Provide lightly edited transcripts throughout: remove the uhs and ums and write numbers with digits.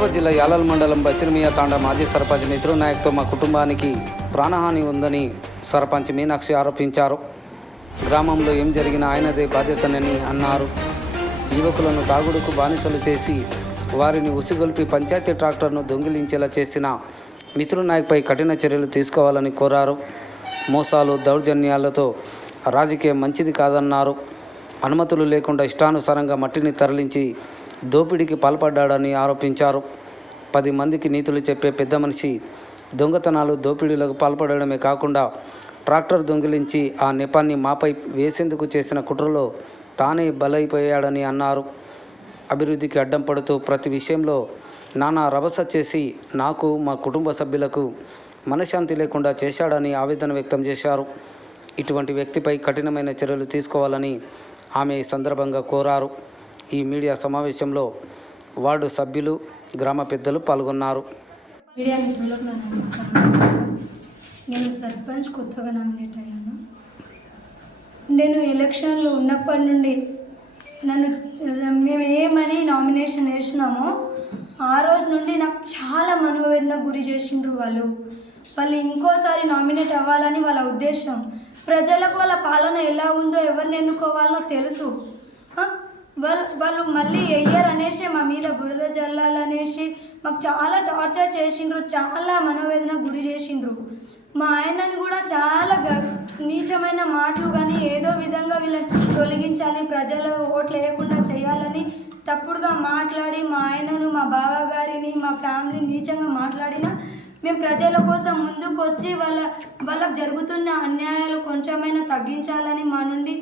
వికారాబాద్ జిల్లా యాలల్ మండలం బసిర్మియా తాండా మాజీ సర్పంచ్ మిత్రు నాయక్తో మా కుటుంబానికి ప్రాణహాని ఉందని సర్పంచ్ మీనాక్షి ఆరోపించారు. గ్రామంలో ఏం జరిగినా ఆయనదే బాధ్యతనని అన్నారు. యువకులను తాగుడుకు బానిసలు చేసి వారిని ఉసిగొల్పి పంచాయతీ ట్రాక్టర్ను దొంగిలించేలా చేసిన మిత్రు నాయక్పై కఠిన చర్యలు తీసుకోవాలని కోరారు. మోసాలు దౌర్జన్యాలతో రాజకీయం మంచిది కాదన్నారు. అనుమతులు లేకుండా ఇష్టానుసారంగా మట్టిని తరలించి దోపిడీకి పాల్పడ్డాడని ఆరోపించారు. 10 మందికి నీతులు చెప్పే పెద్ద మనిషి దొంగతనాలు దోపిడీలకు పాల్పడడమే కాకుండా ట్రాక్టర్ దొంగిలించి ఆ నెపాన్ని మాపై వేసేందుకు చేసిన కుట్రలో తానే బలైపోయాడని అన్నారు. అభివృద్ధికి అడ్డం పడుతూ ప్రతి విషయంలో నానా రభస చేసి నాకు మా కుటుంబ సభ్యులకు మనశ్శాంతి లేకుండా చేశాడని ఆవేదన వ్యక్తం చేశారు. ఇటువంటి వ్యక్తిపై కఠినమైన చర్యలు తీసుకోవాలని ఆమె ఈ సందర్భంగా కోరారు. ఈ మీడియా సమావేశంలో వార్డు సభ్యులు, గ్రామ పెద్దలు పాల్గొన్నారు. మీడియా మిత్రులకు నేను సర్పంచ్ కొత్తగా నామినేట్ అయ్యాను. నేను ఎలక్షన్లో ఉన్నప్పటి నుండి మేము ఏమని నామినేషన్ వేసినామో ఆ రోజు నుండి నాకు చాలా మనోవేదనకు గురి చేసిండ్రు వాళ్ళు ఇంకోసారి నామినేట్ అవ్వాలని వాళ్ళ ఉద్దేశం. ప్రజలకు వాళ్ళ పాలన ఎలా ఉందో ఎవరిని ఎన్నుకోవాలనో తెలుసు. వాళ్ళు మళ్ళీ వెయ్యరు అనేసి మా మీద బురద జల్లాలనేసి మాకు చాలా టార్చర్ చేసిండ్రు, చాలా మనోవేదనకు గురి చేసిండ్రు. మా ఆయనని కూడా చాలా నీచమైన మాటలు కానీ ఏదో విధంగా వీళ్ళని తొలగించాలి, ప్రజలు ఓట్లు వేయకుండా చేయాలని తప్పుడుగా మాట్లాడి మా ఆయనను, మా బావగారిని, మా ఫ్యామిలీని నీచంగా మాట్లాడినా మేము ప్రజల కోసం ముందుకు వచ్చి వాళ్ళకు జరుగుతున్న అన్యాయాలు కొంచెమైనా తగ్గించాలని, మా నుండి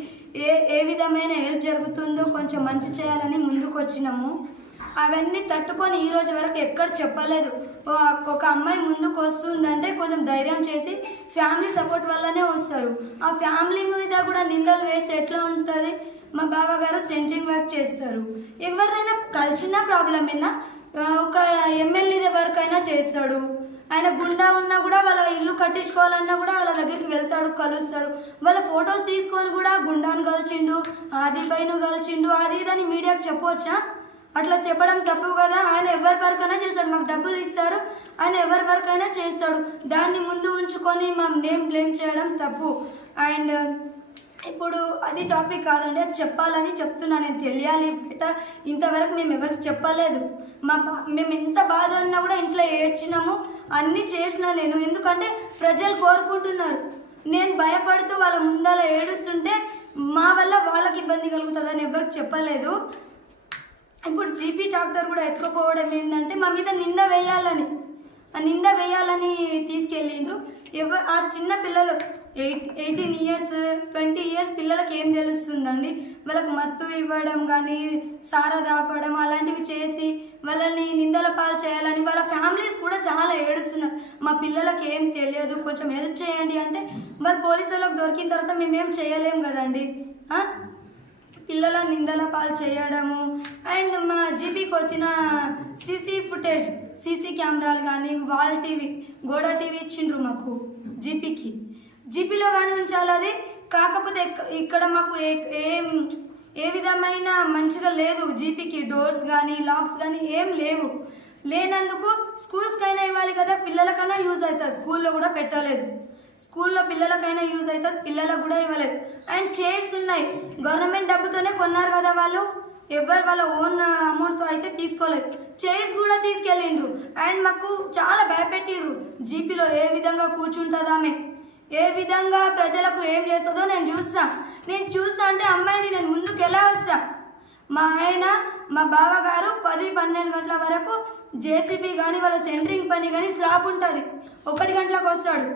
ఏ విధమైన హెల్ప్ జరుగుతుందో కొంచెం మంచి చేయాలని ముందుకు వచ్చినాము. అవన్నీ తట్టుకొని ఈరోజు వరకు ఎక్కడ చెప్పలేదు. ఒక అమ్మాయి ముందుకు వస్తుందంటే కొంచెం ధైర్యం చేసి ఫ్యామిలీ సపోర్ట్ వల్లనే వస్తారు. ఆ ఫ్యామిలీ మీద కూడా నిందలు వేస్తే ఎట్లా ఉంటుంది? మా బావగారు సెంట్రింగ్ వర్క్ చేస్తారు. ఎవరినైనా కలిసినా ప్రాబ్లమేనా, ఒక ఎమ్మెల్యే వరకు అయినా చేస్తాడు. ఆయన గుండా ఉన్నా కూడా వాళ్ళ ఇల్లు కట్టించుకోవాలన్నా కూడా వాళ్ళ దగ్గరికి వెళ్తాడు, కలుస్తాడు. వాళ్ళ ఫొటోస్ తీసుకొని కూడా గుండాను కలిసిండు, ఆదిపైను కలిసిండు, అది ఇదని మీడియాకు చెప్పవచ్చా? అట్లా చెప్పడం తప్పు కదా. ఆయన ఎవరి వరకు అయినా చేస్తాడు, మాకు డబ్బులు ఇస్తారు, ఆయన ఎవరి వరకు అయినా చేస్తాడు. దాన్ని ముందు ఉంచుకొని మా నేమ్ బ్లేమ్ చేయడం తప్పు. అండ్ ఇప్పుడు అది టాపిక్ కాదండి, అది చెప్పాలని చెప్తున్నా, నేను తెలియాలి బయట. ఇంతవరకు మేము ఎవరికి చెప్పలేదు. మేము ఎంత బాధ ఉన్నా కూడా ఇంట్లో ఏడ్చినాము, అన్నీ చేసినా నేను. ఎందుకంటే ప్రజలు కోరుకుంటున్నారు. నేను భయపడుతూ వాళ్ళ ముందర ఏడుస్తుంటే మా వల్ల వాళ్ళకి ఇబ్బంది కలుగుతుందని ఎవరికి చెప్పలేదు. ఇప్పుడు జీపీ డాక్టర్ కూడా ఎత్తుకుపోవడం ఏంటంటే మా మీద నింద వేయాలని తీసుకెళ్ళిండ్రు. ఆ చిన్న పిల్లలు 18 ఇయర్స్ 20 ఇయర్స్ పిల్లలకి ఏం తెలుస్తుందండి? వాళ్ళకి మత్తు ఇవ్వడం కానీ సారా దాపడం అలాంటివి చేసి వాళ్ళని నిందల పాలు చేయాలని వాళ్ళ ఫ్యామిలీస్ కూడా చాలా ఏడుస్తున్నారు. మా పిల్లలకి ఏం తెలియదు, కొంచెం హెల్ప్ చేయండి అంటే వాళ్ళు పోలీసు వాళ్ళకి దొరికిన తర్వాత మేమేం చేయలేం కదండి. పిల్లల నిందల పాలు చేయడము. అండ్ మా జీపీకి వచ్చిన సీసీ కెమెరాలు కానీ వాల్ టీవీ, గోడ టీవీ ఇచ్చిండ్రు మాకు జీపీలో కానీ ఉంచాలి. అది కాకపోతే ఇక్కడ మాకు ఏ విధమైన మంచిగా లేదు. జీపీకి డోర్స్ కానీ లాక్స్ కానీ ఏం లేనందుకు స్కూల్స్కైనా ఇవ్వాలి కదా, పిల్లలకైనా యూజ్ అవుతుంది. స్కూల్లో కూడా పెట్టలేదు. స్కూల్లో పిల్లలకైనా యూజ్ అవుతుంది, పిల్లలకు కూడా ఇవ్వలేదు. అండ్ చైర్స్ ఉన్నాయి, గవర్నమెంట్ డబ్బుతోనే కొన్నారు కదా వాళ్ళు, ఎవరు వాళ్ళ ఓన్ అమౌంట్తో అయితే తీసుకోలేదు. చైర్స్ కూడా తీసుకెళ్ళిండ్రు. అండ్ మాకు చాలా భయపెట్టిండ్రు. జీపీలో ఏ విధంగా కూర్చుంటుందో ఆమె, ఏ విధంగా ప్రజలకు ఏం చేస్తుందో నేను చూస్తా అంటే అమ్మాయిని నేను ముందుకు ఎలా వస్తా? మా ఆయన, మా బావగారు 10-12 గంటల వరకు జేసీబీ కానీ వాళ్ళ సెంటరింగ్ పని కానీ స్లాబ్ ఉంటుంది, 1 గంటలకు వస్తాడు.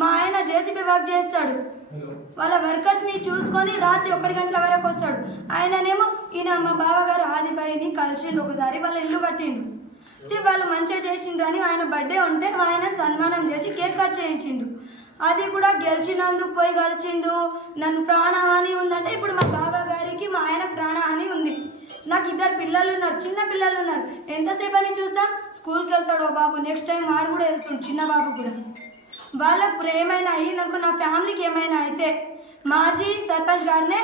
మా ఆయన జేసీబీ వర్క్ చేస్తాడు, వాళ్ళ వర్కర్స్ని చూసుకొని రాత్రి 1 గంటల వరకు వస్తాడు. ఆయననేమో మా బావగారు ఆదిపైని కలిసిండు, ఒకసారి వాళ్ళ ఇల్లు కట్టిండు. వాళ్ళు మంచిగా చేసిండ్రు అని ఆయన బర్త్డే ఉంటే ఆయన సన్మానం చేసి కేక్ కట్ చేయించిండు. అది కూడా గెలిచినందుకు పోయి కలిసిండు. నన్ను ప్రాణహాని ఉందంటే ఇప్పుడు మా బావగారికి మా ఆయన ప్రాణహాని ఉంది. నాకు 2 పిల్లలు ఉన్నారు, చిన్న పిల్లలు ఉన్నారు. ఎంతసేపు అని చూస్తాం? స్కూల్కి వెళ్తాడు బాబు, నెక్స్ట్ టైం వాడు కూడా వెళ్తాడు, చిన్న బాబు కూడా. వాళ్ళకు ఏమైనా అయ్యిందనుకో, నా ఫ్యామిలీకి ఏమైనా అయితే మాజీ సర్పంచ్ గారినే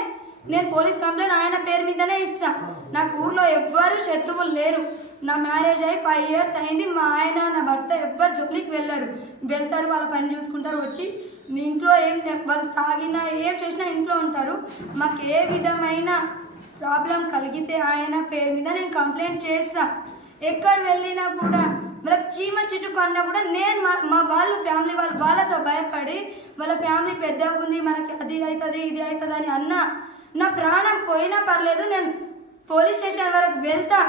నేను పోలీస్ కంప్లైంట్ ఆయన పేరు మీదనే ఇస్తా. నాకు ఊర్లో ఎవ్వరు శత్రువులు లేరు. నా మ్యారేజ్ అయ్యి 5 years అయింది. మా ఆయన నా భర్త ఎవ్వరు జోలికి వెళ్తారు, వాళ్ళ పని చూసుకుంటారు. వచ్చి మీ ఇంట్లో వాళ్ళు తాగినా ఏం చేసినా ఇంట్లో ఉంటారు. మాకు ఏ విధమైన ప్రాబ్లం కలిగితే ఆయన పేరు మీద నేను కంప్లైంట్ చేస్తా. ఎక్కడ వెళ్ళినా కూడా వాళ్ళకి చీమ చిటుకు అన్నా కూడా నేను మా వాళ్ళు ఫ్యామిలీ వాళ్ళతో భయపడి వాళ్ళ ఫ్యామిలీ పెద్దగా ఉంది, మనకి అది అవుతుంది ఇది అవుతుంది అని అన్నా నా ప్రాణం పోయినా పర్లేదు, నేను పోలీస్ స్టేషన్ వరకు వెళ్తా.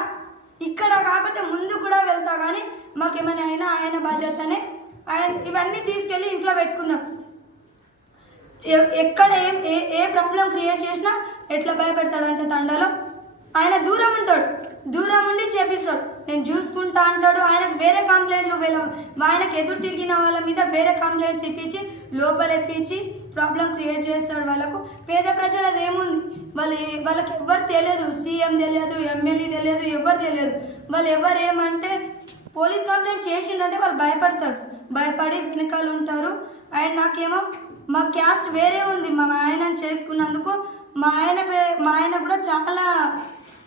ఇక్కడ కాకపోతే ముందు కూడా వెళ్తా. కానీ మాకేమైనా అయినా ఆయన బాధ్యతనే. అండ్ ఇవన్నీ తీసుకెళ్ళి ఇంట్లో పెట్టుకుందాం. ఎక్కడ ఏ ప్రాబ్లం క్రియేట్ చేసినా ఎట్లా భయపెడతాడు అంటే తండలో ఆయన దూరం ఉంటాడు, దూరం ఉండి చేపిస్తాడు. నేను చూసుకుంటా అంటాడు. ఆయనకు వేరే కంప్లైంట్లు ఆయనకు ఎదురు తిరిగిన వాళ్ళ మీద వేరే కంప్లైంట్స్ ఇప్పించి లోపలెప్పించి ప్రాబ్లం క్రియేట్ చేస్తాడు. వాళ్ళకు పేద ప్రజలది ఏముంది, వాళ్ళకి ఎవ్వరు తెలియదు, సీఎం తెలియదు, ఎమ్మెల్యే తెలియదు, ఎవరు తెలియదు. వాళ్ళు ఎవరు ఏమంటే పోలీస్ కంప్లైంట్ చేసిండంటే వాళ్ళు భయపడి వెనకాల ఉంటారు. అండ్ నాకేమో మా క్యాస్ట్ వేరే ఉంది. మా ఆయనను చేసుకున్నందుకు మా ఆయన కూడా చాలా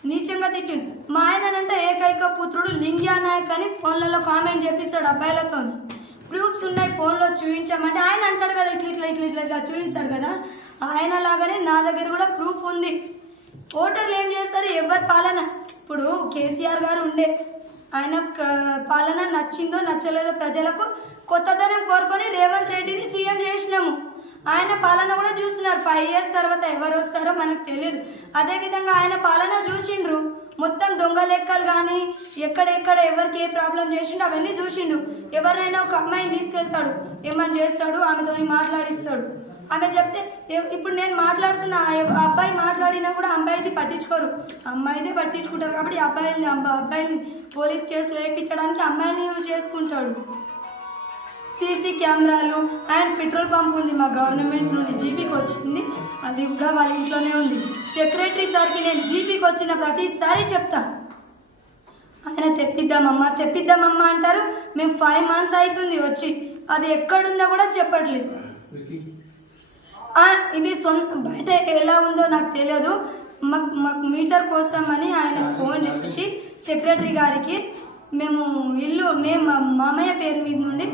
నీచంగా తిట్టిండు. మా ఆయనంటే ఏకైక పుత్రుడు లింగ్యా నాయక్ అని ఫోన్లలో కామెంట్ చేపిస్తాడు అబ్బాయిలతో. ప్రూఫ్స్ ఉన్నాయి ఫోన్లో చూపించామంటే ఆయన అంటాడు కదా ఇట్లా చూపిస్తాడు కదా. ఆయన లాగానే నా దగ్గర కూడా ప్రూఫ్ ఉంది. ఓటర్లు ఏం చేస్తారు, ఎవరి పాలన. ఇప్పుడు కేసీఆర్ గారు ఉండే, ఆయన పాలన నచ్చిందో నచ్చలేదో ప్రజలకు కొత్తదనం కోరుకొని రేవంత్ రెడ్డిని సీఎం చేసినాము. ఆయన పాలన కూడా చూస్తున్నారు. 5 years తర్వాత ఎవరు వస్తారో మనకు తెలియదు. అదేవిధంగా ఆయన పాలన చూసిండ్రు. మొత్తం దొంగ లెక్కలు కానీ ఎక్కడెక్కడ ఎవరికి ఏ ప్రాబ్లం చేసిండు అవన్నీ చూసిండు. ఎవరైనా ఒక అమ్మాయిని తీసుకెళ్తాడు, ఏమని చేస్తాడు, ఆమెతో మాట్లాడిస్తాడు. ఆమె చెప్తే ఇప్పుడు నేను మాట్లాడుతున్నా, అబ్బాయి మాట్లాడినా కూడా అమ్మాయిది పట్టించుకోరు, అమ్మాయిదే పట్టించుకుంటారు. కాబట్టి అబ్బాయిని పోలీస్ కేసులో వేయించడానికి అమ్మాయిని యూజ్ చేసుకుంటాడు. సీసీ కెమెరాలు అండ్ పెట్రోల్ పంప్ ఉంది మా గవర్నమెంట్ నుండి, జీపీకి వచ్చింది, అది కూడా వాళ్ళ ఇంట్లోనే ఉంది. సెక్రటరీ సార్కి నేను జీపీకి వచ్చిన ప్రతిసారి చెప్తా, ఆయన తెప్పిద్దామమ్మా అంటారు. మేము 5 months అవుతుంది వచ్చి, అది ఎక్కడుందో కూడా చెప్పట్లేదు. ఇది బయట ఎలా ఉందో నాకు తెలియదు. మాకు మీటర్ కోసం అని ఆయన ఫోన్ చేసి సెక్రటరీ గారికి మేము ఇల్లు మా మామయ్య పేరు మీద నుండి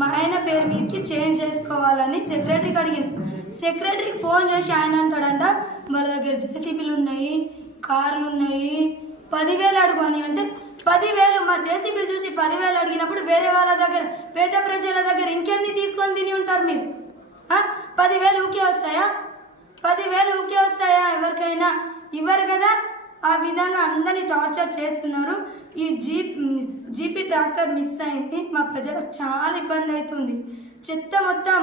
మా ఆయన పేరు మీదకి చేంజ్ చేసుకోవాలని సెక్రటరీకి అడిగింది. సెక్రటరీకి ఫోన్ చేసి ఆయన అంటాడంట, వాళ్ళ దగ్గర జేసీబీలు ఉన్నాయి, కార్లు ఉన్నాయి, 10,000 అడుగు అని. అంటే 10,000 మా జేసీబీలు చూసి 10,000 అడిగినప్పుడు వేరే వాళ్ళ దగ్గర పేద ప్రజల దగ్గర ఇంకెన్ని తీసుకొని తిని ఉంటారు మీరు? 10,000 ఊకే వస్తాయా? 10,000 ఊకే వస్తాయా? ఎవరికైనా ఇవ్వరు కదా. ఆ విధంగా అందరినీ టార్చర్ చేస్తున్నారు. ఈ జీపీ ట్రాక్టర్ మిస్ అయింది, మా ప్రజలకు చాలా ఇబ్బంది అవుతుంది. చెత్త మొత్తం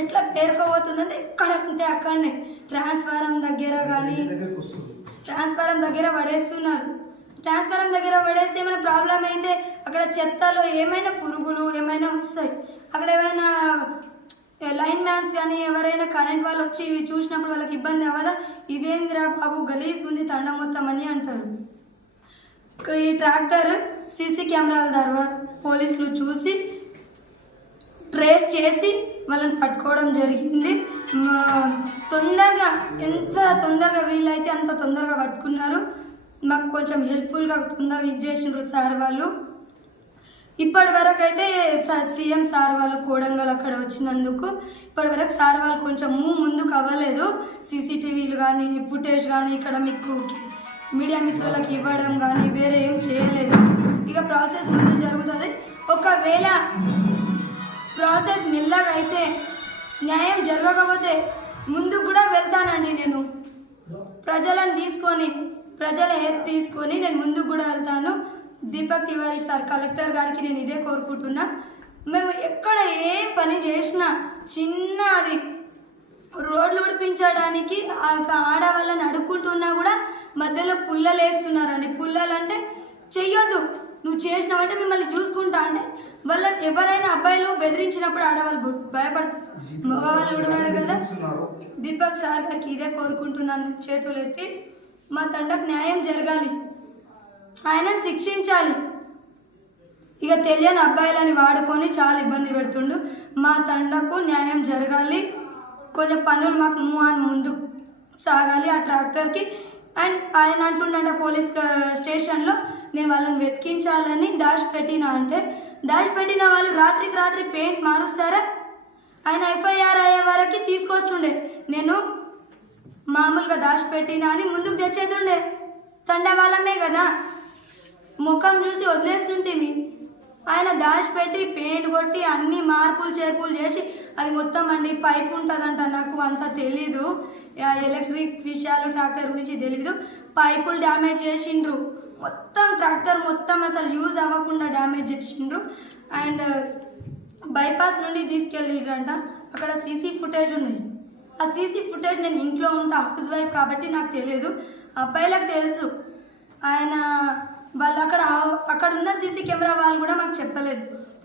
ఎట్లా పేరుకోబోతుందంటే ఎక్కడంటే అక్కడనే ట్రాన్స్ఫారం దగ్గర కానీ ట్రాన్స్ఫారం దగ్గర పడేస్తున్నారు. ట్రాన్స్ఫారం దగ్గర పడేస్తే ఏమైనా ప్రాబ్లం అయితే అక్కడ చెత్తలో ఏమైనా పురుగులు ఏమైనా వస్తాయి. అక్కడ ఏమైనా లైన్ మ్యాన్స్ కానీ ఎవరైనా కరెంట్ వాళ్ళు వచ్చి ఇవి చూసినప్పుడు వాళ్ళకి ఇబ్బంది అవ్వదా? ఇదేంద్రా బాబు గలీజ్ ఉంది తండ మొత్తం అని అంటారు. ఈ ట్రాక్టర్ సీసీ కెమెరాల ద్వారా పోలీసులు చూసి ట్రేస్ చేసి వాళ్ళని పట్టుకోవడం జరిగింది. ఎంత తొందరగా వీలైతే అంత తొందరగా పట్టుకున్నారు. మాకు కొంచెం హెల్ప్ఫుల్గా తొందరగా ఇచ్చేసిండ్రు సార్ వాళ్ళు. ఇప్పటి వరకు అయితే సీఎం సార్ వాళ్ళు కోడంగల్ అక్కడ వచ్చినందుకు ఇప్పటి వరకు సార్ వాళ్ళు కొంచెం ముందుకు అవ్వలేదు. సీసీటీవీలు కానీ ఫుటేజ్ కానీ ఇక్కడ మీకు మీడియా మిత్రులకు ఇవ్వడం కానీ వేరే ఏం చేయలేదు. ఇక ప్రాసెస్ ముందు జరుగుతుంది. ఒకవేళ ప్రాసెస్ మెల్లగా అయితే న్యాయం జరగకపోతే ముందుకు కూడా వెళ్తానండి. నేను ప్రజల హెల్ప్ తీసుకొని నేను ముందుకు కూడా వెళ్తాను. దీపక్ తివారీ సార్ కలెక్టర్ గారికి నేను ఇదే కోరుకుంటున్నా. మేము ఎక్కడ ఏ పని చేసినా చిన్నది రోడ్లు ఉడిపించడానికి ఆడవాళ్ళని అడుక్కుంటున్నా కూడా మధ్యలో పుల్లలు వేస్తున్నారండి. పుల్లలు అంటే చెయ్యొద్దు, నువ్వు చేసినావంటే మిమ్మల్ని చూసుకుంటా అంటే వాళ్ళని ఎవరైనా అబ్బాయిలు బెదిరించినప్పుడు ఆడవాళ్ళు భయపడతారు, మగవాళ్ళు ఉడవారు కదా. దీపక్ సార్ గారికి ఇదే కోరుకుంటున్నాను, చేతులు ఎత్తి మా తండకు న్యాయం జరగాలి, ఆయన శిక్షించాలి. ఇక తెలియని అబ్బాయిలని వాడుకొని చాలా ఇబ్బంది పెడుతుండు. మా తండకు న్యాయం జరగాలి. కొంచెం పనులు మాకు ముందు సాగాలి ఆ ట్రాక్టర్కి. అండ్ ఆయన అంటుండంట పోలీస్ స్టేషన్లో, నేను వాళ్ళని వెతికించాలని దాచిపెట్టినా అంటే, దాచిపెట్టిన వాళ్ళు రాత్రికి రాత్రి పెయింట్ మారుస్తారా? ఆయన ఎఫ్ఐఆర్ అయ్యే వరకు తీసుకొస్తుండే, నేను మామూలుగా దాచిపెట్టినా అని ముందుకు తెచ్చేతుండే. తండే వాళ్ళమే కదా, ముఖం చూసి వదిలేస్తుంటేమి. ఆయన దాచిపెట్టి పెయింట్ కొట్టి అన్ని మార్పులు చేర్పులు చేసి అది మొత్తం అండి పైప్ ఉంటుందంట, నాకు అంత తెలీదు, ఎలక్ట్రిక్ విషయాలు ట్రాక్టర్ గురించి తెలీదు. పైపులు డ్యామేజ్ చేసిండ్రు, మొత్తం ట్రాక్టర్ మొత్తం అసలు యూజ్ అవ్వకుండా డ్యామేజ్ చేసిండ్రు. అండ్ బైపాస్ నుండి తీసుకెళ్ళిండ్రంట, అక్కడ సీసీ ఫుటేజ్ ఉన్నాయి. ఆ సీసీ ఫుటేజ్, నేను ఇంట్లో ఉంటా, హౌస్ వైఫ్ కాబట్టి నాకు తెలియదు, అబ్బాయిలకు తెలుసు. ఆయన వాళ్ళు అక్కడ ఉన్న సీసీ కెమెరా వాళ్ళు కూడా మాకు చెప్పలేదు.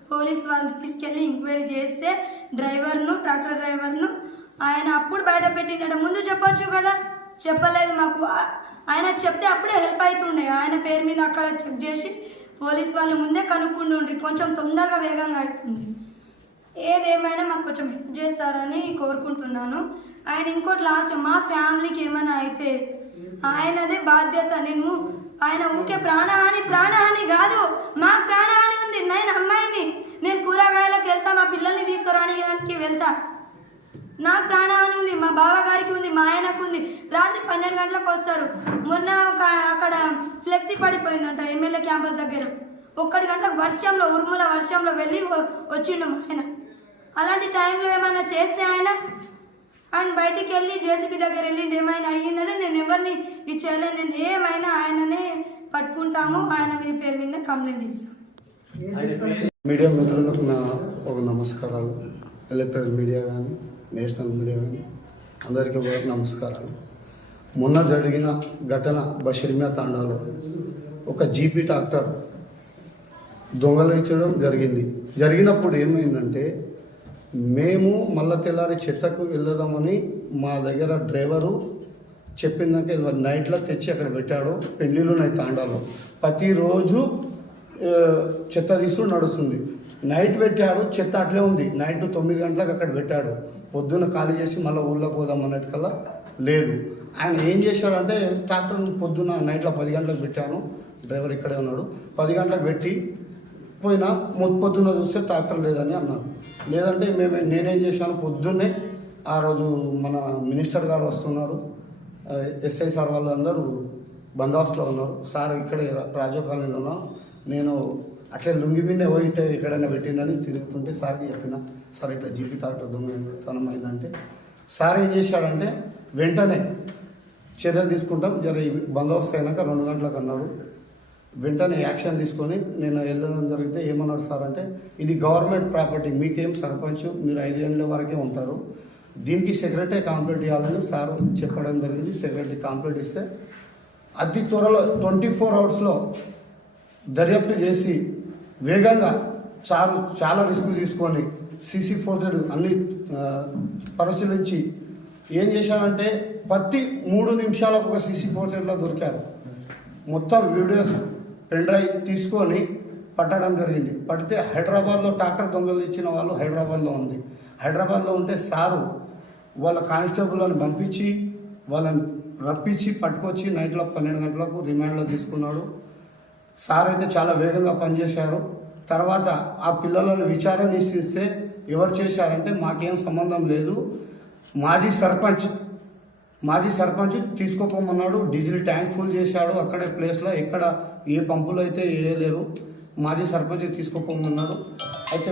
పోలీస్ వాళ్ళు తీసుకెళ్ళి ఎంక్వైరీ చేస్తే ట్రాక్టర్ డ్రైవర్ను ఆయన అప్పుడు బయట పెట్టినాడు. ముందు చెప్పొచ్చు కదా, చెప్పలేదు మాకు. ఆయన చెప్తే అప్పుడే హెల్ప్ అవుతుండే. ఆయన పేరు మీద అక్కడ చెక్ చేసి పోలీస్ వాళ్ళు ముందే కనుక్కుంటుండ్రి, కొంచెం తొందరగా వేగంగా అవుతుంది. ఏదేమైనా మాకు కొంచెం హెల్ప్ చేస్తారని కోరుకుంటున్నాను. అండ్ ఇంకోటి లాస్ట్, మా ఫ్యామిలీకి ఏమైనా అయితే ఆయనదే బాధ్యత. ఆయన ఊకే ప్రాణహాని కాదు, మాకు ప్రాణహాని ఉంది. నేను అమ్మాయిని, నేను కూరగాయలకు వెళ్తా, మా పిల్లల్ని తీసుకురావడానికి వెళ్తా, నాకు ప్రాణహాని ఉంది, మా బావగారికి ఉంది, మా ఆయనకు ఉంది. రాత్రి 12 గంటలకు వస్తారు. మొన్న అక్కడ ఫ్లెక్సీ పడిపోయిందంట ఎమ్మెల్యే క్యాంపస్ దగ్గర, 1 గంటలకు వర్షంలో, ఉరుముల వర్షంలో వెళ్ళి వచ్చిండు మా ఆయన. అలాంటి టైంలో ఏమైనా చేస్తే ఆయన అండ్ బయటికి వెళ్ళి జేసీబీ దగ్గర వెళ్ళి ఏమైనా అయ్యిందంటే నేను ఎవరిని ఇచ్చేయాలి, నేను ఏమైనా ఆయననే పట్టుకుంటాము, ఆయన మీద పేరు మీద కంప్లైంట్ ఇస్తాం. మీడియా మిత్రులకు నా ఒక నమస్కారాలు. ఎలక్ట్రానిక్ మీడియా కానీ, నేషనల్ మీడియా కానీ అందరికీ కూడా నమస్కారాలు. మొన్న జరిగిన ఘటన బషీర్మియా తాండాలో ఒక జీపీ ట్రాక్టర్ దొంగలించడం జరిగినప్పుడు ఏమైందంటే, మేము మళ్ళా తెల్లారి చెత్తకు వెళ్దామని మా దగ్గర డ్రైవరు చెప్పిందాక నైట్లో తెచ్చి అక్కడ పెట్టాడు. పెళ్ళిళ్ళు ఉన్నాయి తాండాలో, ప్రతిరోజు చెత్త తీసుకుని నడుస్తుంది. నైట్ పెట్టాడు, చెత్త అట్లే ఉంది. నైట్ 9 గంటలకు అక్కడ పెట్టాడు. పొద్దున్న ఖాళీ చేసి మళ్ళీ ఊళ్ళోకి పోదాం అన్నట్టుకల్లా లేదు. ఆయన ఏం చేశాడంటే, ట్రాక్టర్ని పొద్దున్న నైట్లో 10 గంటలకు పెట్టాను, డ్రైవర్ ఇక్కడే ఉన్నాడు, 10 గంటలకు పెట్టి పోయినా పొద్దున్న చూస్తే ట్రాక్టర్ లేదని అన్నారు. లేదంటే నేనేం చేశాను, పొద్దున్నే ఆ రోజు మన మినిస్టర్ గారు వస్తున్నారు, ఎస్ఐ సార్ వాళ్ళందరూ బందోబస్తులో ఉన్నారు. సార్ ఇక్కడే రాజీవ్ కాలనీలో ఉన్నాం, నేను అట్లే లుంగి మీదే పోయితే ఎక్కడైనా పెట్టిందని తిరుగుతుంటే సార్కి చెప్పిన, సార్ ఇట్లా జీపీ ట్రాక్టర్ దొంగతనం అయిందంటే, సార్ ఏం చేశాడంటే వెంటనే చర్యలు తీసుకుంటాం, బందోబస్తు అయినాక 2 గంటలకు అన్నాడు. వెంటనే యాక్షన్ తీసుకొని నేను వెళ్ళడం జరిగితే ఏమన్నారు సార్ అంటే, ఇది గవర్నమెంట్ ప్రాపర్టీ, మీకేం సర్పంచ్, మీరు 5 ఏళ్ళ వరకే ఉంటారు, దీనికి సెక్రటరీ కంప్లైంట్ ఇవ్వాలని సార్ చెప్పడం జరిగింది. సెక్రటరీ కంప్లైంట్ ఇస్తే అతి త్వరలో 24 అవర్స్లో దర్యాప్తు చేసి వేగంగా చాలా రిస్క్ తీసుకొని సీసీ ఫుటేజ్ అన్ని పరిశీలించి ఏం చేశామంటే, ప్రతి 3 నిమిషాలకు ఒక సీసీ ఫుటేజ్లో దొరికారు. మొత్తం వీడియోస్ పెన్ డ్రైవ్ తీసుకొని పట్టడం జరిగింది. పడితే హైదరాబాద్లో ట్రాక్టర్ దొంగలు ఇచ్చిన వాళ్ళు హైదరాబాద్లో ఉంది. హైదరాబాద్లో ఉంటే సారు వాళ్ళ కానిస్టేబుల్ని పంపించి వాళ్ళని రప్పించి పట్టుకొచ్చి నైట్లో 12 గంటలకు రిమాండ్లో తీసుకున్నాడు. సార్ అయితే చాలా వేగంగా పనిచేశారు. తర్వాత ఆ పిల్లలను విచారణ ఇస్తే ఎవరు చేశారంటే, మాకేం సంబంధం లేదు, మాజీ సర్పంచ్ తీసుకోపోమన్నాడు, డీజిల్ ట్యాంక్ ఫుల్ చేశాడు అక్కడే ప్లేస్లో, ఎక్కడ ఏ పంపులు అయితే వేయలేరు, మాజీ సర్పంచ్ తీసుకోపోమన్నాడు. అయితే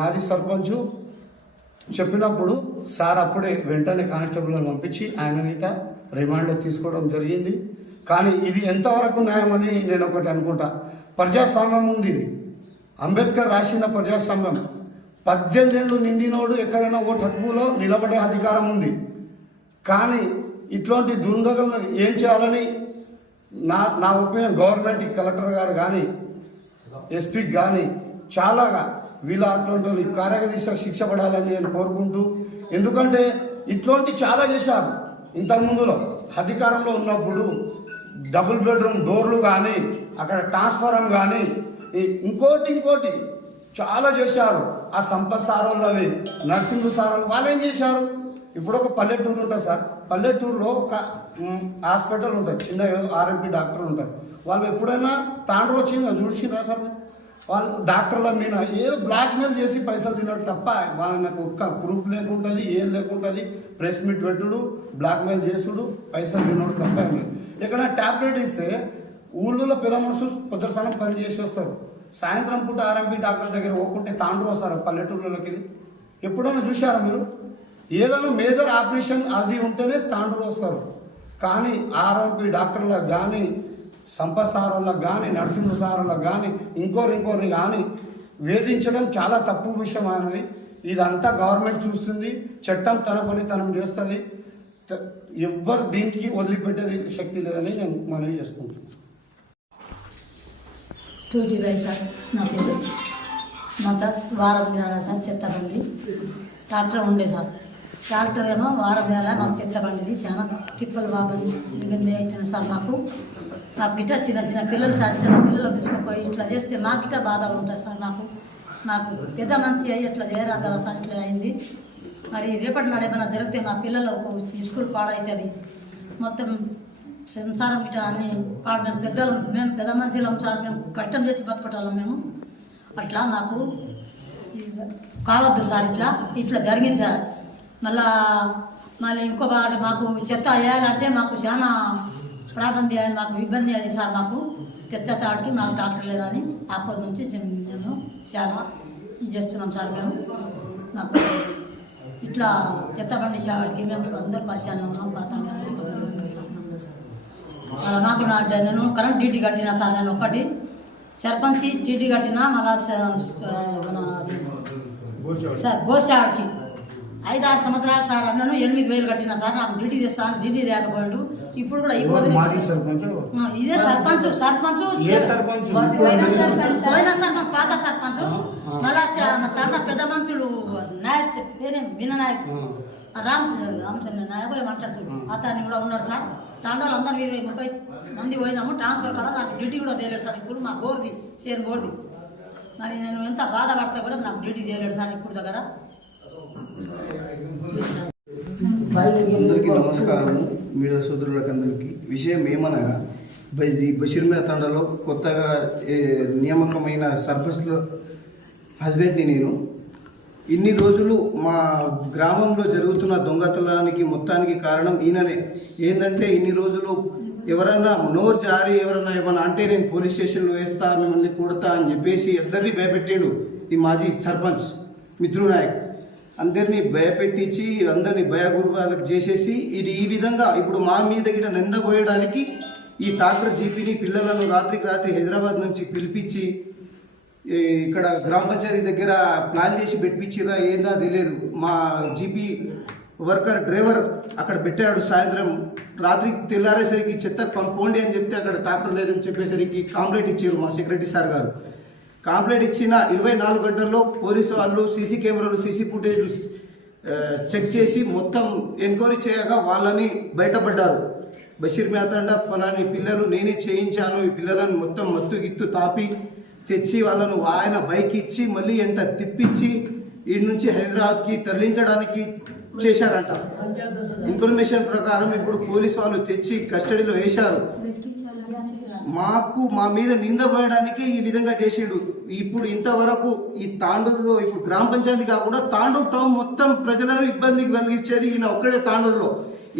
మాజీ సర్పంచ్ చెప్పినప్పుడు సార్ అప్పుడే వెంటనే కానిస్టేబుల్ని పంపించి ఆయన రిమాండ్లో తీసుకోవడం జరిగింది. కానీ ఇది ఎంతవరకు న్యాయమని నేను ఒకటి అనుకుంటా. ప్రజాస్వామ్యం ఉంది, ఇది అంబేద్కర్ రాసిన ప్రజాస్వామ్యం. 18 ఏళ్ళు నిండినోడు ఎక్కడైనా ఓటు హక్కులో నిలబడే అధికారం ఉంది. కానీ ఇట్లాంటి దుండగలను ఏం చేయాలని నా ఒపీనియన్, గవర్నమెంట్ కలెక్టర్ గారు కానీ ఎస్పీకి కానీ చాలాగా వీళ్ళ అట్లాంటి కార్యదీక్ష శిక్ష పడాలని నేను కోరుకుంటూ, ఎందుకంటే ఇట్లాంటి చాలా చేశారు ఇంతకుముందులో అధికారంలో ఉన్నప్పుడు. డబుల్ బెడ్రూమ్ డోర్లు కానీ, అక్కడ ట్రాన్స్ఫారం కానీ, ఇంకోటి చాలా చేశారు. ఆ సంపత్ సారోళ్ళని, నర్సింహ సారోళ్ళు వాళ్ళు ఏం చేశారు, ఇప్పుడు ఒక పల్లెటూరు ఉంటుంది సార్, పల్లెటూరులో ఒక హాస్పిటల్ ఉంటుంది, చిన్న ఆర్ఎంపీ డాక్టర్ ఉంటారు. వాళ్ళు ఎప్పుడైనా తాండ్రు వచ్చిందో చూసిండ్రా సార్? వాళ్ళు డాక్టర్ల మీద ఏదో బ్లాక్మెయిల్ చేసి పైసలు తినడు తప్ప వాళ్ళకి ఒక్క ప్రూఫ్ లేకుంటుంది, ఏం లేకుంటుంది. ప్రెస్ మీట్ పెట్టుడు, బ్లాక్మెయిల్ చేసుడు, పైసలు తినడు తప్ప ఏం లేదు. ఇక్కడ ట్యాబ్లెట్ ఇస్తే ఊళ్ళో పిల్ల మనుషులు పొద్దుసానం పని చేసి వస్తారు, సాయంత్రం పూట ఆర్ఎంపీ డాక్టర్ దగ్గర పోకుంటే తాండ్రు వస్తారు పల్లెటూళ్ళకి వెళ్ళి. ఎప్పుడైనా చూసారా మీరు? ఏదైనా మేజర్ ఆపరేషన్ అది ఉంటేనే తాండ్రు వస్తారు. కానీ ఆర్ఎంపీ డాక్టర్లకు కానీ, సంపత్ సార్ వాళ్ళకి కానీ, నరసింహ సార్ వాళ్ళకి కానీ, ఇంకోరి కానీ వేధించడం చాలా తప్పు విషయం అనేది. ఇదంతా గవర్నమెంట్ చూస్తుంది, చట్టం తన పని తనం చేస్తుంది. ఎవ్వరు దీనికి వదిలిపెట్టేది శక్తి లేదని నేను మనవి చేసుకుంటున్నాను. తూచిబాయి సార్ నా పేరు. మా వారం నెల సార్ చెత్త బండి ట్రాక్టర్ ఉండే సార్. ట్రాక్టర్ ఏమో వారం నెల మాకు చెత్త బండిది చాలా తిప్పలు బాగా ఇబ్బంది ఇచ్చిన సార్. నాకు గిట్ట చిన్న చిన్న పిల్లలు సార్, చిన్న పిల్లలు తీసుకుపోయి ఇట్లా చేస్తే నాకు గిట్ట బాధ ఉంటుంది సార్. నాకు పెద్ద మనిషి అయ్యి ఇట్లా చేయరా కదా సార్, ఇట్లా అయింది. మరి రేపటి నాడు ఏమైనా జరిగితే మా పిల్లలకు స్కూల్ పాడవుతుంది, మొత్తం సంసారం ఇట్లా అన్ని పాడు. మేము పెద్ద మనుషులం సార్, మేము కష్టం చేసి బతుకటాలం మేము. అట్లా నాకు కావద్దు సార్, ఇట్లా జరిగింది సార్. మళ్ళీ ఇంకో మాకు చెత్త వేయాలంటే మాకు చాలా ప్రాబ్లం చేయాలి, మాకు ఇబ్బంది అది సార్. మాకు చెత్త తాడికి మాకు డాక్టర్ లేదని ఆపద నుంచి మేము చాలా ఇది చేస్తున్నాం సార్. మాకు ఇట్లా చెత్త బండి చాడికి మేము అందరూ పరిచయాలు ఉన్నాం. నాకు నేను కరెంట్ డ్యూటీ కట్టినా సార్. నేను ఒకటి సర్పంచ్ డ్యూటీ కట్టినా, మళ్ళా మన సార్ గోశాడికి 5-6 సంవత్సరాలు సార్. అన్నను 8,000 కట్టినా సార్. నాకు డ్యూటీ చేస్తాను, డ్యూటీ లేకపోయాడు. ఇప్పుడు కూడా ఇదే సర్పంచ్ పోయినా సార్ మాకు పాత సర్పంచ్. మళ్ళా తండ పెద్ద మనుషులు నాయక్ విన నాయక్ రామచంద్ర నాయక్ మాట్లాడుతూ అతన్ని కూడా ఉన్నాడు సార్. తండాలు అందరూ 20-30 మంది పోయినాము. ట్రాన్స్ఫర్ కూడా నాకు డ్యూటీ కూడా చేయలేడు సార్. ఇప్పుడు మా గోర్ది సేమ్ గోర్ది. మరి నేను ఎంత బాధపడితే కూడా నాకు డ్యూటీ చేయలేడు సార్ ఇప్పుడు దగ్గర. అందరికీ నమస్కారం. మీడియా సోదరులకు అందరికీ. విషయం ఏమనగా, ఈ బషీర్మియా తండాలో కొత్తగా నియామకమైన సర్పంచ్ల హస్బెండ్ని నేను. ఇన్ని రోజులు మా గ్రామంలో జరుగుతున్న దొంగతనానికి మొత్తానికి కారణం ఈయననే. ఏంటంటే ఇన్ని రోజులు ఎవరైనా నోరు జారి ఎవరైనా ఏమన్నా అంటే నేను పోలీస్ స్టేషన్లో వేస్తా, మిమ్మల్ని కొడతా అని చెప్పేసి అందరినీ భయపెట్టిండు ఈ మాజీ సర్పంచ్ మిత్రు నాయక్. అందరినీ భయపెట్టించి అందరినీ భయగురువాలకు చేసేసి ఈ విధంగా ఇప్పుడు మా మీద గిట నిందపోయడానికి ఈ ట్రాక్టర్ జీపీని పిల్లలను రాత్రికి రాత్రి హైదరాబాద్ నుంచి పిలిపించి ఇక్కడ గ్రామ పంచాయతీ దగ్గర ప్లాన్ చేసి పెట్టించిరా ఏందా తెలియదు. మా జీపీ వర్కర్ డ్రైవర్ అక్కడ పెట్టాడు. సాయంత్రం రాత్రి తెల్లారేసరికి చెత్త పంపోండి అని చెప్తే అక్కడ ట్రాక్టర్ లేదని చెప్పేసరికి కాంప్లైంట్ ఇచ్చారు మా సెక్రటరీ సార్ గారు. కాంప్లైంట్ ఇచ్చిన 24 గంటల్లో పోలీసు వాళ్ళు సీసీ కెమెరాలు సీసీ ఫుటేజ్ చెక్ చేసి మొత్తం ఎంక్వైరీ చేయగా వాళ్ళని బయటపడ్డారు. బషీర్మియా తండా ఫలాని పిల్లలు నేనే చేయించాను, ఈ పిల్లలను మొత్తం మత్తు గిత్తు తాపి తెచ్చి వాళ్ళను ఆయన బైక్ ఇచ్చి మళ్ళీ ఎంట తిప్పించి ఈడి నుంచి హైదరాబాద్కి తరలించడానికి చేశారంట. ఇన్ఫర్మేషన్ ప్రకారం ఇప్పుడు పోలీసు వాళ్ళు తెచ్చి కస్టడీలో వేశారు. మా మీద నింద పోయడానికి ఈ విధంగా చేసాడు. ఇప్పుడు ఇంతవరకు ఈ తాండూరులో ఇప్పుడు గ్రామ పంచాయతీ కాకుండా తాండూరు టౌన్ మొత్తం ప్రజలను ఇబ్బందికి కలిగించేది ఈయన ఒక్కడే తాండూరులో.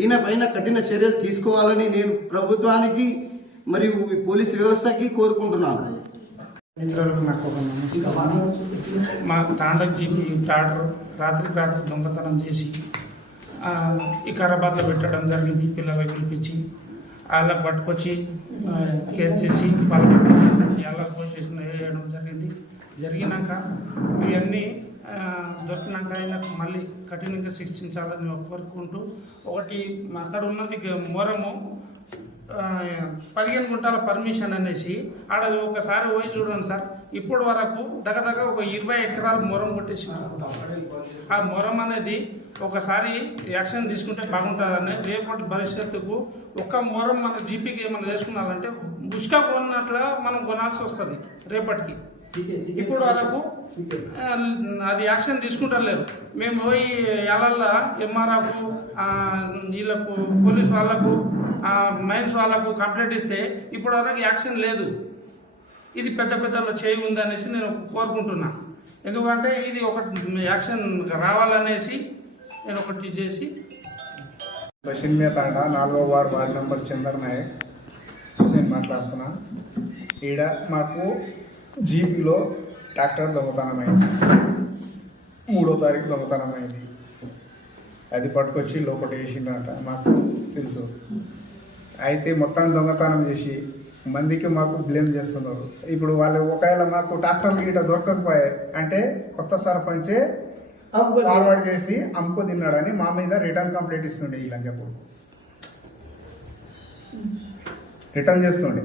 ఈయన పైన కఠిన చర్యలు తీసుకోవాలని నేను ప్రభుత్వానికి మరియు పోలీస్ వ్యవస్థకి కోరుకుంటున్నాను. మిత్రులకు నాకు ఒక నమస్కారం. మా తాండూరు జీపీ రాత్రి దొంగతనం చేసి వికారాబాద్లో పెట్టడం జరిగింది. పిల్లలకు పిలిపించి వాళ్ళకు పట్టుకొచ్చి కేసు చేసి వాళ్ళకి పట్టుకొచ్చి వాళ్ళకి పోసేసిన వేయడం జరిగింది. జరిగినాక ఇవన్నీ దొరికినాక ఆయనకు మళ్ళీ కఠినంగా శిక్షించాలని కోరుకుంటూ, ఒకటి అక్కడ ఉన్నది మొరము 15 గుంటల పర్మిషన్ అనేసి ఆడ ఒకసారి పోయి చూడండి సార్. ఇప్పటి వరకు దగ్గర ఒక 20 ఎకరాలు మొరం కొట్టేసినారు. ఆ మొరం అనేది ఒకసారి యాక్షన్ తీసుకుంటే బాగుంటుందని రేపటి భవిష్యత్తుకు ఒక మొరం మన జీపీకి ఏమైనా చేసుకున్నారంటే ఉసుక కొన్నట్లా మనం కొనాల్సి వస్తుంది రేపటికి. ఇప్పటి వరకు అది యాక్షన్ తీసుకుంటలేరు. మేము పోయి ఎలల్ల ఎంఆర్ఆర్కు వీళ్ళకు పోలీస్ వాళ్ళకు మైన్స్ వాళ్ళకు కంప్లైంట్ ఇస్తే ఇప్పటివరకు యాక్షన్ లేదు. ఇది పెద్ద పెద్దలో చేయి ఉందనేసి నేను కోరుకుంటున్నా. ఎందుకంటే ఇది ఒకటి యాక్షన్ రావాలనేసి నేను ఒకటి చేసి బషీర్మియా తాండా 4వ వార్డు నెంబర్ చందర్ నాయక్ నేను మాట్లాడుతున్నా. ఈడ మాకు జీపీలో ట్రాక్టర్ దొంగతనమైంది. 3వ తారీఖు దొంగతనమైంది. అది పట్టుకొచ్చి లోపల వేసిందంట మాకు తెలుసు. అయితే మొత్తం దొంగతనం చేసి మందికి మాకు బ్లేమ్ చేస్తున్నారు. ఇప్పుడు వాళ్ళు ఒకవేళ మాకు ట్రాక్టర్లు గీట దొరకకపోయాయి అంటే కొత్త సర్పంచే ఫార్వర్డ్ చేసి అమ్ముకు తిన్నాడని మా మీద రిటర్న్ కంప్లైంట్ ఇస్తుండే. ఈ లంకెప్పుడు రిటర్న్ చేస్తుండే.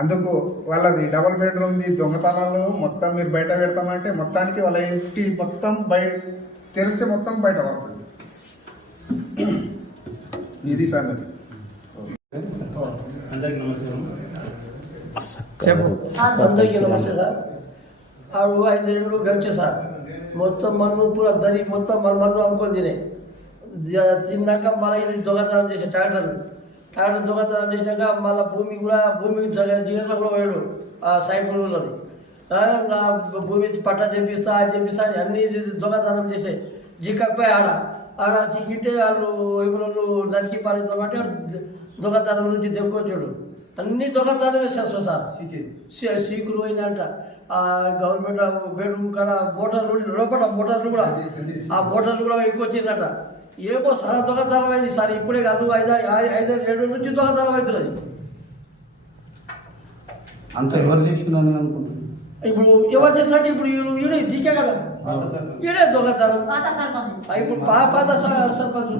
అందుకు వాళ్ళది డబుల్ బెడ్రూమ్ది దొంగతనాలు మొత్తం మీరు బయట పెడతామంటే మొత్తానికి వాళ్ళ ఇంటి మొత్తం తెరిస్తే మొత్తం బయట పడుతుంది. ఇది సంగతి. అందరికీ నమస్కారం. అందరికీ నమస్తే సార్. ఆడు 5 ఏళ్ళు గడిచే సార్ మొత్తం మన్ను పూర దరి మొత్తం మన్ను అమ్ముకొని తిన్నాక మళ్ళీ ఇది దొంగతనం చేసే ట్రాక్టర్ దొంగతనం చేసినాక మళ్ళీ భూమి జిగర్లో కూడా పోయాడు ఆ సైపులది. నా భూమి పట్టా చెప్పిస్తా అని అన్ని దొంగతనం చేసే జిక్కకపోయి ఆడ చిక్కింటే వాళ్ళు ఇప్పుడు నరికి పాలిద్దామంటే దొంగతనం నుంచి తెప్పుకొచ్చాడు. అన్ని దొంగతనం వేసేస్తాం సార్. సీకులు పోయినంట గవర్నమెంట్ బెడ్రూమ్ కాడ మోటార్లు లోపల మోటార్లు కూడా ఎక్కువ వచ్చిందట. ఏమో చాలా దొంగతనం అయింది సార్. ఇప్పుడే కాదు 5-7 నుంచి దొంగతనం అవుతున్నది. అంత ఎవరు చేసిందని అనుకుంటున్నాను. ఇప్పుడు ఎవరు చేస్తారంటే ఇప్పుడు ఈడే డీకే కదా, ఈడే దొంగతనం. ఇప్పుడు పాత సర్పంచ్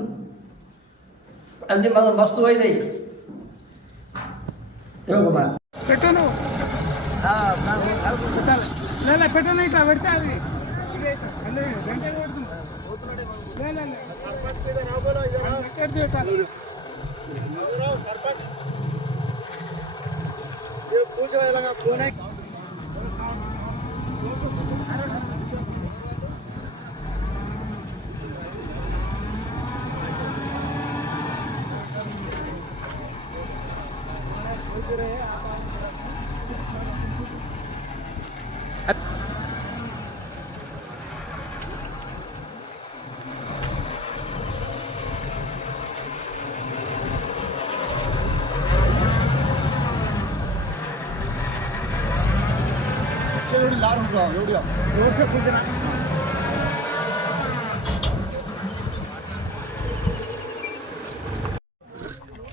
అన్ని మనం మస్తు అయినాయి. పెట్టను పెట్టను ఇట్లా పెడితే అది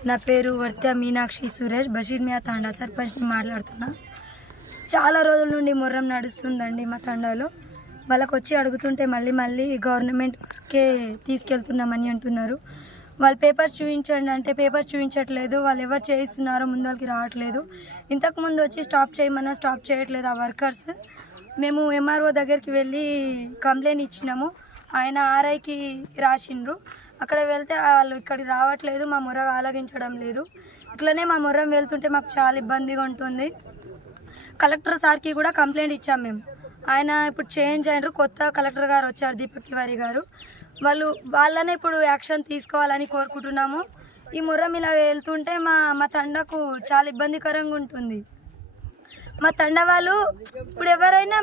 నా పేరు వర్త్య మీనాక్షి సురేష్, బషీర్మియా తాండా సర్పంచ్ని మాట్లాడుతున్నా. చాలా రోజుల నుండి మొర్రం నడుస్తుందండి మా తండాలో. వాళ్ళకి వచ్చి అడుగుతుంటే మళ్ళీ గవర్నమెంట్కే తీసుకెళ్తున్నామని అంటున్నారు. వాళ్ళు పేపర్స్ చూపించండి అంటే పేపర్స్ చూపించట్లేదు. వాళ్ళు ఎవరు చేయిస్తున్నారో ముందరికి రావట్లేదు. ఇంతకుముందు వచ్చి స్టాప్ చేయమన్నా స్టాప్ చేయట్లేదు ఆ వర్కర్స్. మేము ఎంఆర్ఓ దగ్గరికి వెళ్ళి కంప్లైంట్ ఇచ్చినాము. ఆయన ఆర్ఐకి రాసిండ్రు. అక్కడ వెళ్తే వాళ్ళు ఇక్కడికి రావట్లేదు, మా మొర్ర ఆలగించడం లేదు. ఇట్లనే మా మొర్రం వెళ్తుంటే మాకు చాలా ఇబ్బందిగా ఉంటుంది. కలెక్టర్ సార్కి కూడా కంప్లైంట్ ఇచ్చాం మేము. ఆయన ఇప్పుడు చేంజ్ అయినారు, కొత్త కలెక్టర్ గారు వచ్చారు, దీపక్ తివారీ గారు. వాళ్ళనే ఇప్పుడు యాక్షన్ తీసుకోవాలని కోరుకుంటున్నాము. ఈ మొర్రం ఇలా వెళ్తుంటే మా తండకు చాలా ఇబ్బందికరంగా ఉంటుంది. మా తండ వాళ్ళు ఇప్పుడు ఎవరైనా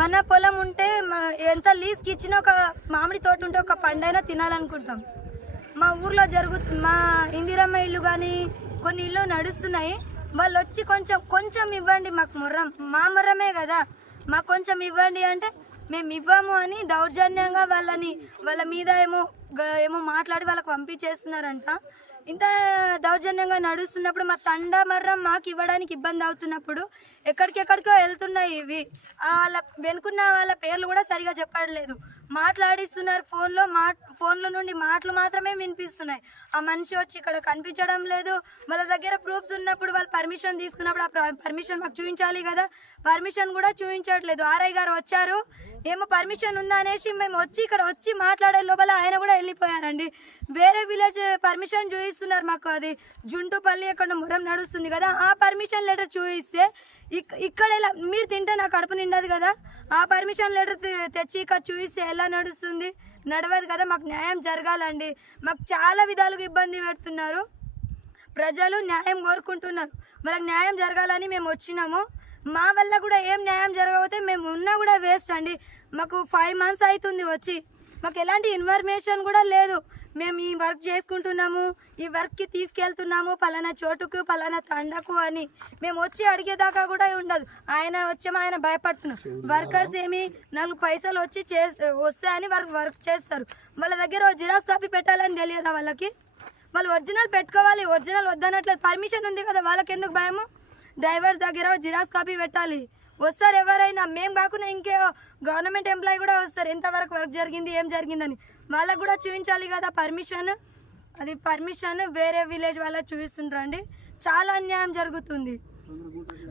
మన పొలం ఉంటే ఎంత లీజ్కి ఇచ్చినా ఒక మామిడి తోట ఉంటే ఒక పండైనా తినాలనుకుంటాం. మా ఊర్లో మా ఇందిరమ్మ ఇల్లు కానీ కొన్ని ఇల్లు నడుస్తున్నాయి. వాళ్ళు వచ్చి కొంచెం ఇవ్వండి మాకు మొర్రం, మా మొర్రమే కదా, మాకు కొంచెం ఇవ్వండి అంటే మేము ఇవ్వము అని దౌర్జన్యంగా వాళ్ళ మీద ఏమో మాట్లాడి వాళ్ళకి పంపించేస్తున్నారంట. ఇంత దౌర్జన్యంగా నడుస్తున్నప్పుడు మా తండా మర్రం మాకు ఇవ్వడానికి ఇబ్బంది అవుతున్నప్పుడు ఎక్కడికెక్కడికో వెళ్తున్నాయి ఇవి. వాళ్ళ వెనుకున్న వాళ్ళ పేర్లు కూడా సరిగా చెప్పట్లేదు. మాట్లాడిస్తున్నారు ఫోన్లో నుండి మాటలు మాత్రమే వినిపిస్తున్నాయి. ఆ మనిషి వచ్చి ఇక్కడ కనిపించడం లేదు. వాళ్ళ దగ్గర ప్రూఫ్స్ ఉన్నప్పుడు వాళ్ళు పర్మిషన్ తీసుకున్నప్పుడు ఆ పర్మిషన్ మాకు చూపించాలి కదా, పర్మిషన్ కూడా చూపించట్లేదు. ఆర్ఐ గారు వచ్చారు, ఏమో పర్మిషన్ ఉందా అనేసి మేము ఇక్కడ వచ్చి మాట్లాడే లోపల ఆయన కూడా వెళ్ళిపోయారండి. వేరే విలేజ్ పర్మిషన్ చూపిస్తున్నారు మాకు, అది జుంటుపల్లి అక్కడ మొరం నడుస్తుంది కదా, ఆ పర్మిషన్ లెటర్ చూపిస్తే ఇక్కడ ఎలా మీరు తింటే నాకు కడుపు నిండదు కదా, ఆ పర్మిషన్ లెటర్ తెచ్చి ఇక్కడ చూపిస్తే ఎలా నడుస్తుంది? నడవదు కదా. మాకు న్యాయం జరగాలండి. మాకు చాలా విధాలుగా ఇబ్బంది పెడుతున్నారు. ప్రజలు న్యాయం కోరుకుంటున్నారు, వాళ్ళకి న్యాయం జరగాలని మేము వచ్చినాము. మా వల్ల కూడా ఏం న్యాయం జరగకపోతే మేము ఉన్నా కూడా వేస్ట్ అండి. మాకు 5 months అవుతుంది వచ్చి, మాకు ఎలాంటి ఇన్ఫర్మేషన్ కూడా లేదు. మేము ఈ వర్క్ చేసుకుంటున్నాము, ఈ వర్క్కి తీసుకెళ్తున్నాము పలానా చోటుకు పలానా తండకు అని మేము వచ్చి అడిగేదాకా కూడా ఉండదు. ఆయన భయపడుతున్నారు. వర్కర్స్ ఏమి 4 పైసలు వచ్చి వస్తాయని వర్క్ చేస్తారు. వాళ్ళ దగ్గర జిరాక్స్ కాపీ పెట్టాలని తెలియదా వాళ్ళకి? వాళ్ళు ఒరిజినల్ పెట్టుకోవాలి, ఒరిజినల్ వద్దనట్లేదు. పర్మిషన్ ఉంది కదా, వాళ్ళకి ఎందుకు భయము? డ్రైవర్స్ దగ్గర జిరాక్స్ కాపీ పెట్టాలి. వస్తారు ఎవరైనా, మేము కాకుండా ఇంకే గవర్నమెంట్ ఎంప్లాయీ కూడా వస్తారు. ఎంతవరకు వర్క్ జరిగింది, ఏం జరిగిందని వాళ్ళకు కూడా చూపించాలి కదా పర్మిషన్. అది పర్మిషన్ వేరే విలేజ్ వాళ్ళకి చూపిస్తుంటారండి. చాలా అన్యాయం జరుగుతుంది.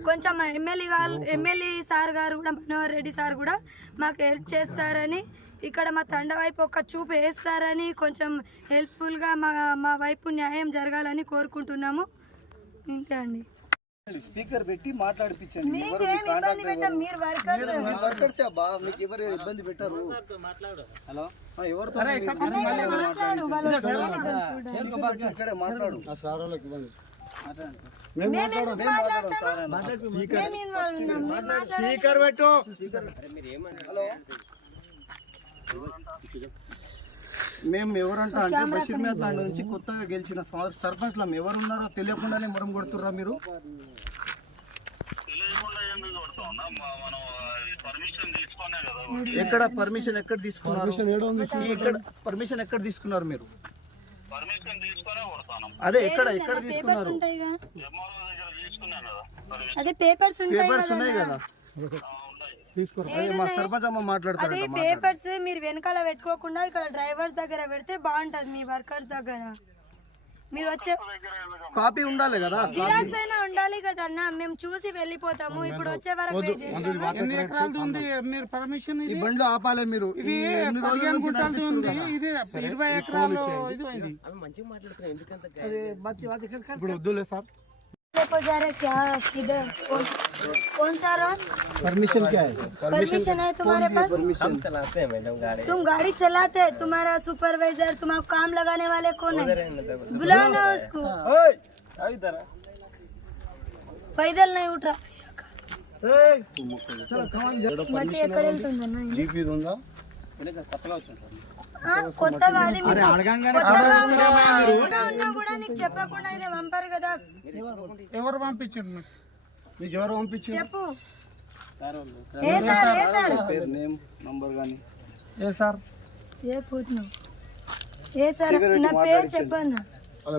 కొంచెం ఎమ్మెల్యే సార్ గారు కూడా, మనోహర్ రెడ్డి సార్ కూడా మాకు హెల్ప్ చేస్తారని, ఇక్కడ మా తండ వైపు ఒక చూపు వేస్తారని, కొంచెం హెల్ప్ఫుల్గా మా వైపు న్యాయం జరగాలని కోరుకుంటున్నాము. ఇంతే అండి. స్పీకర్ పెట్టి మాట్లాడిపించండి. ఎవరు మీ కాంటాక్ట్ మీరు వర్కర్స్ అబ్బా, మీకు ఎవరు ఇబ్బంది పెట్టారు? హలో, ఎవరితో ఇక్కడే మాట్లాడు. స్పీకర్ పెట్టు. హలో, మేము ఎవరంటా అంటే బషీర్ మేత నుంచి కొత్తగా గెలిచిన సర్పంచ్లో ఎవరున్నారో తెలియకుండానే మొరం కొడుతుర్రా మీరు? ఎక్కడ పర్మిషన్ ఎక్కడ తీసుకున్నారు? పర్మిషన్ ఎక్కడ తీసుకున్నారు మీరు? అదే ఎక్కడ తీసుకున్నారు? అదే పేపర్స్ ఉన్నాయి కదా, మా సర్పంచ్ అమ్మ మాట్లాడతారు. అదే పేపర్స్ మీరు వెనకాల పెట్టుకోకుండా ఇక్కడ డ్రైవర్స్ దగ్గర పెడితే బాగుంటది. మీ వర్కర్స్ దగ్గర మీరు వచ్చే కాపీ ఉండాలి కదా, జిరాక్స్ అయినా ఉండాలి కదా అన్న. మేము చూసి వెళ్ళిపోతాము. ఇప్పుడు వచ్చే వరకు ఎన్ని ఎకరాలు ఉంది మీరు పర్మిషన్? ఈ బండ్లు ఆపాలి మీరు. ఇది 15 గుంటలు ఉంది, ఇది 20 ఎకరాలు. ఇప్పుడు వద్దులే సార్. देखो जा रहे क्या किधर कौन सा रोड? परमिशन क्या है? परमिशन है तुम्हारे पास? हम चलाते हैं मैडम गाड़ी। तुम गाड़ी चलाते हैं, तुम्हारा सुपरवाइजर तुम्हारा काम लगाने वाले कौन है? बुलाओ ना उसको। पैदल नहीं उठ रहा। జీపీ ఉందా? కొత్తగా అది ఉన్నా కూడా నీకు చెప్పకుండా ఇదే పంపారు కదా. ఎవరు పంపించండి? మీకు ఎవరు పంపించారు? చెప్పు. పేరు, నేమ్, నంబర్ గాని. ఏ సార్ నా పేరు చెప్పండి.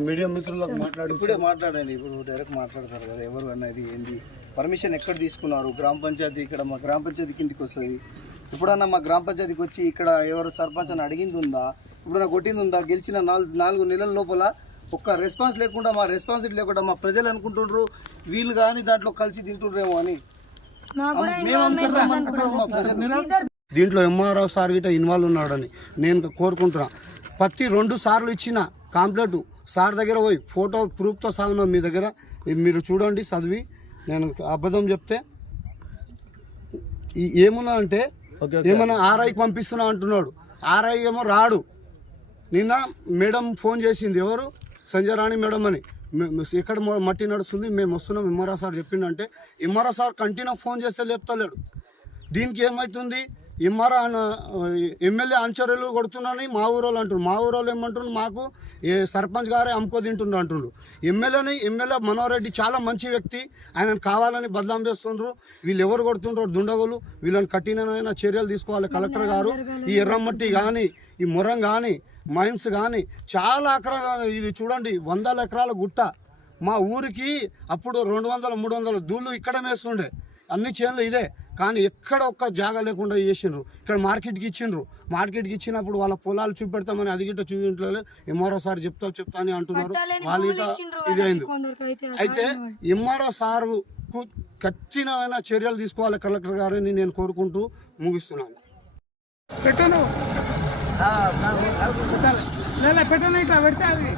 మీడియా మిత్రులకు మాట్లాడి ఇప్పుడే మాట్లాడండి. ఇప్పుడు డైరెక్ట్ మాట్లాడతారు కదా, ఎవరు అన్నది ఏంది, పర్మిషన్ ఎక్కడ తీసుకున్నారు? గ్రామ పంచాయతీ, ఇక్కడ మా గ్రామ పంచాయతీ కిందికి వస్తుంది. ఇప్పుడన్నా మా గ్రామ పంచాయతీకి వచ్చి ఇక్కడ ఎవరు సర్పంచ్ అని అడిగింది ఉందా? ఇప్పుడు కొట్టింది ఉందా? గెలిచిన 4 నెలల లోపల ఒక్క రెస్పాన్స్ లేకుండా, మా రెస్పాన్సిబిలిటీ లేకుండా మా ప్రజలు అనుకుంటుండ్రు వీళ్ళు కానీ దాంట్లో కలిసి తింటుండ్రేమో అని మేము అనుకుంటున్నాం మా ప్రజలు. దీంట్లో ఎంఆర్ఓ సార్ గిట్ట ఇన్వాల్వ్ ఉన్నాడని నేను కోరుకుంటున్నా. ప్రతి 2 సార్లు ఇచ్చిన కాంప్లైంట్ సార్ దగ్గర పోయి ఫోటో ప్రూఫ్తో సాగున్నా మీ దగ్గర, మీరు చూడండి చదివి. నేను అబద్ధం చెప్తే ఏమున్నా అంటే ఏమన్నా ఆర్ఐకి పంపిస్తున్నా అంటున్నాడు. ఆర్ఐ ఏమో రాడు. నిన్న మేడం ఫోన్ చేసింది, ఎవరు? సంజయ్ రాణి మేడం అని. ఎక్కడ మట్టి నడుస్తుంది, మేము వస్తున్నాం ఎంఆర్ఓ సార్ చెప్పిండంటే, ఎంఆర్ఓ సార్ కంటిన్యూ ఫోన్ చేస్తే లేపుతలేడు. దీనికి ఏమవుతుంది? ఎంఆర్ఓ ఎమ్మెల్యే అంచర్యలు కొడుతున్నానని మా ఊరోళ్ళు అంటున్నారు. మా ఊరోళ్ళు ఏమంటున్నారు? మాకు ఏ సర్పంచ్ గారే అమ్ముకో తింటుండ్రు అంటుండ్రు. ఎమ్మెల్యే మనోహర్ రెడ్డి చాలా మంచి వ్యక్తి, ఆయనను కావాలని బదనాం చేస్తుండ్రు. వీళ్ళు ఎవరు కొడుతుండ్రో దుండగులు, వీళ్ళని కఠినమైన చర్యలు తీసుకోవాలి కలెక్టర్ గారు. ఈ ఎర్రమట్టి కానీ, ఈ మొరం కానీ, మైన్స్ కానీ చాలా ఇది చూడండి, 100 ఎకరాల గుట్ట. మా ఊరికి అప్పుడు 200-300 దూళ్ళు ఇక్కడ వేస్తుండే, అన్ని చేనులు ఇదే. కానీ ఎక్కడ ఒక్క జాగా లేకుండా చేసిండ్రు. ఇక్కడ మార్కెట్కి ఇచ్చిండ్రు. మార్కెట్కి ఇచ్చినప్పుడు వాళ్ళ పొలాలు చూపెడతామని అది గిట్ట చూపించలేదు. ఎంఆర్ఓ సార్ చెప్తా అని అంటున్నారు. వాళ్ళు గిట్ట ఇది అయింది. అయితే ఎంఆర్ఓ సారు కఠినమైన చర్యలు తీసుకోవాలి కలెక్టర్ గారిని నేను కోరుకుంటూ ముగిస్తున్నాను. పెట్టను పెట్టను ఇట్లా పెడితే అది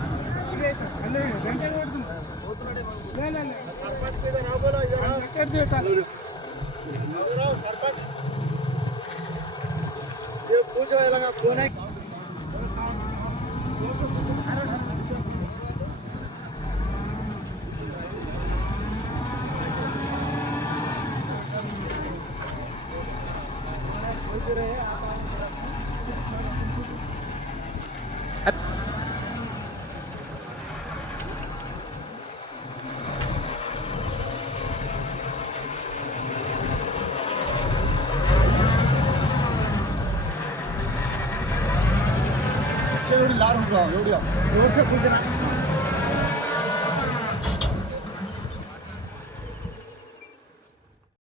लार